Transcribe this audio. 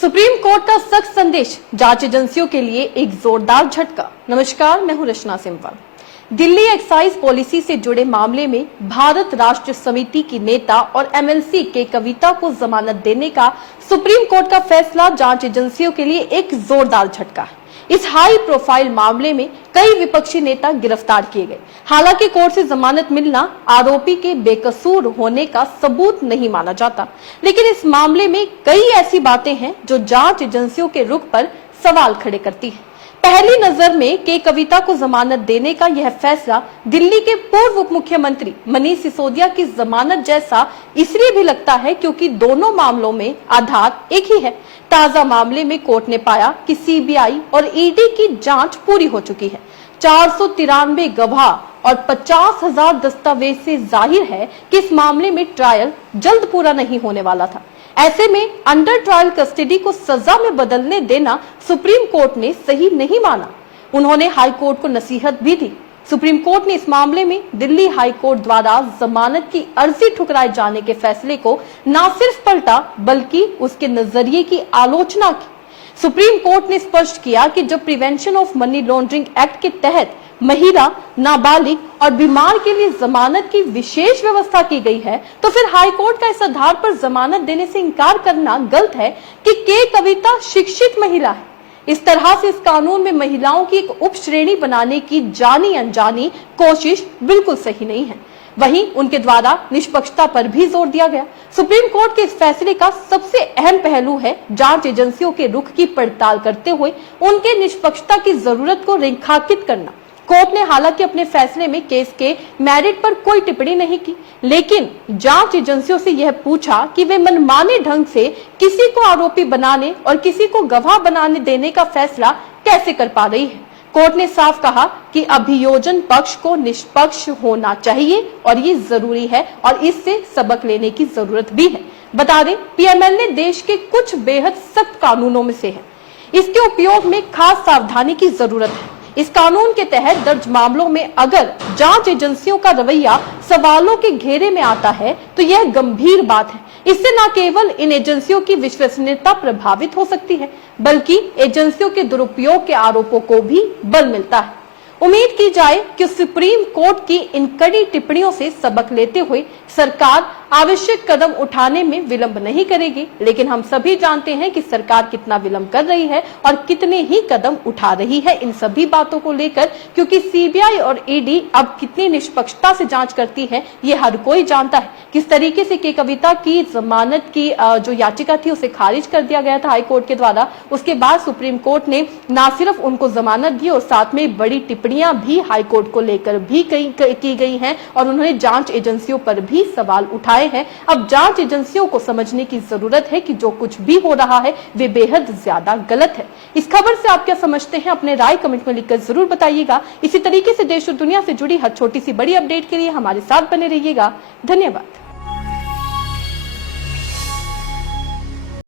Supreme court का सख्त संदेश जांच एजेंसियों के लिए एक जोरदार झटका। नमस्कार, मैं हूं रचना सिंपल। दिल्ली एक्साइज पॉलिसी से जुड़े मामले में भारत राष्ट्र समिति की नेता और एमएलसी के कविता को जमानत देने का सुप्रीम कोर्ट का फैसला जांच एजेंसियों के लिए एक जोरदार झटका है। इस हाई प्रोफाइल मामले में कई विपक्षी नेता गिरफ्तार किए गए। हालांकि कोर्ट से जमानत मिलना आरोपी के बेकसूर होने का सबूत नहीं माना जाता, लेकिन इस मामले में कई ऐसी बातें हैं जो जांच एजेंसियों के रुख पर सवाल खड़े करती हैं। पहली नजर में के कविता को जमानत देने का यह फैसला दिल्ली के पूर्व उप मुख्यमंत्री मनीष सिसोदिया की जमानत जैसा इसलिए भी लगता है क्योंकि दोनों मामलों में आधार एक ही है। ताजा मामले में कोर्ट ने पाया कि सीबीआई और ईडी की जांच पूरी हो चुकी है। 493 गवाह और 50,000 दस्तावेज से जाहिर है कि इस मामले में ट्रायल जल्द पूरा नहीं होने वाला था। ऐसे में अंडर ट्रायल कस्टडी को सजा में बदलने देना सुप्रीम कोर्ट ने सही नहीं माना। उन्होंने हाई कोर्ट को नसीहत भी दी। सुप्रीम कोर्ट ने इस मामले में दिल्ली हाई कोर्ट द्वारा जमानत की अर्जी ठुकराए जाने के फैसले को न सिर्फ पलटा बल्कि उसके नजरिए की आलोचना की। सुप्रीम कोर्ट ने स्पष्ट किया कि जब prevention of money laundering act के तहत महिला, नाबालिग और बीमार के लिए जमानत की विशेष व्यवस्था की गई है, तो फिर हाई कोर्ट का इस आधार पर जमानत देने से इनकार करना गलत है कि के कविता शिक्षित महिला है। इस तरह से इस कानून में महिलाओं की एक उप श्रेणी बनाने की जानी अनजानी कोशिश बिल्कुल सही नहीं है। वहीं उनके द्वारा निष्पक्षता पर भी जोर दिया गया। सुप्रीम कोर्ट के इस फैसले का सबसे अहम पहलू है जांच एजेंसियों के रुख की पड़ताल करते हुए उनके निष्पक्षता की जरूरत को रेखांकित करना। कोर्ट ने हालांकि अपने फैसले में केस के मेरिट पर कोई टिप्पणी नहीं की, लेकिन जांच एजेंसियों से यह पूछा कि वे मनमाने ढंग से किसी को आरोपी बनाने और किसी को गवाह बनाने देने का फैसला कैसे कर पा रही है। कोर्ट ने साफ कहा कि अभियोजन पक्ष को निष्पक्ष होना चाहिए और ये जरूरी है और इससे सबक लेने की जरूरत भी है। बता दें, पीएमएल देश के कुछ बेहद सख्त कानूनों में से है। इसके उपयोग में खास सावधानी की जरूरत है। इस कानून के तहत दर्ज मामलों में अगर जांच एजेंसियों का रवैया सवालों के घेरे में आता है तो यह गंभीर बात है। इससे न केवल इन एजेंसियों की विश्वसनीयता प्रभावित हो सकती है, बल्कि एजेंसियों के दुरुपयोग के आरोपों को भी बल मिलता है। उम्मीद की जाए कि सुप्रीम कोर्ट की इन कड़ी टिप्पणियों से सबक लेते हुए सरकार आवश्यक कदम उठाने में विलंब नहीं करेगी, लेकिन हम सभी जानते हैं कि सरकार कितना विलंब कर रही है और कितने ही कदम उठा रही है इन सभी बातों को लेकर, क्योंकि सीबीआई और ईडी अब कितनी निष्पक्षता से जांच करती है ये हर कोई जानता है। किस तरीके से के कविता की जमानत की जो याचिका थी उसे खारिज कर दिया गया था हाई कोर्ट के द्वारा। उसके बाद सुप्रीम कोर्ट ने न सिर्फ उनको जमानत दी और साथ में बड़ी टिप्पणियां भी हाई कोर्ट को लेकर भी की गई हैं और उन्होंने जांच एजेंसियों पर भी सवाल उठाए हैं। अब जांच एजेंसियों को समझने की जरूरत है कि जो कुछ भी हो रहा है वे बेहद ज्यादा गलत है। इस खबर से आप क्या समझते हैं, अपने राय कमेंट में लिखकर जरूर बताइएगा। इसी तरीके से देश और दुनिया से जुड़ी हर छोटी सी बड़ी अपडेट के लिए हमारे साथ बने रहिएगा। धन्यवाद।